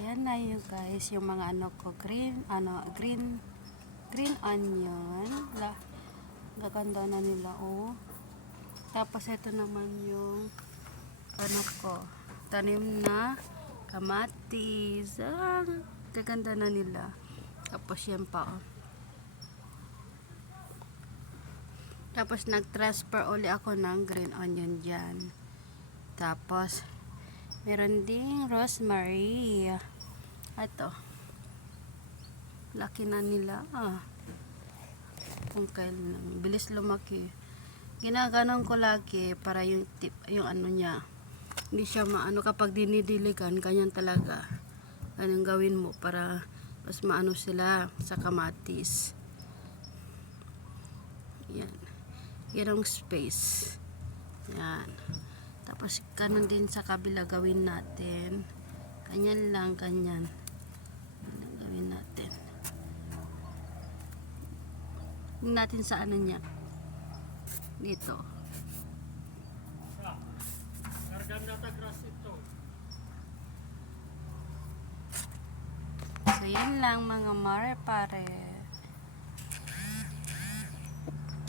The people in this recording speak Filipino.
Ayan na yun guys, yung mga ano ko, green onion. Gaganda na nila, oh. Tapos ito naman yung ano ko, tanim na kamatis. Gaganda na nila. Tapos yan pa, oh. Tapos nag-transfer uli ako ng green onion dyan. Tapos meron ding rosemary. Ito. Laki na nila. Kung kailan. Bilis lumaki. Ginaganon ko lagi para yung ano niya. Hindi siya maano kapag dinidiligan. Ganyan talaga. Ganyan gawin mo para mas maano sila sa kamatis. Yan. Yan ang space. Yan. Tapos, ganun din sa kabila gawin natin. Ganyan lang, ganyan. Ganyan gawin natin. Tingnan natin sa ano niya. Dito. So, yan lang mga mare pare.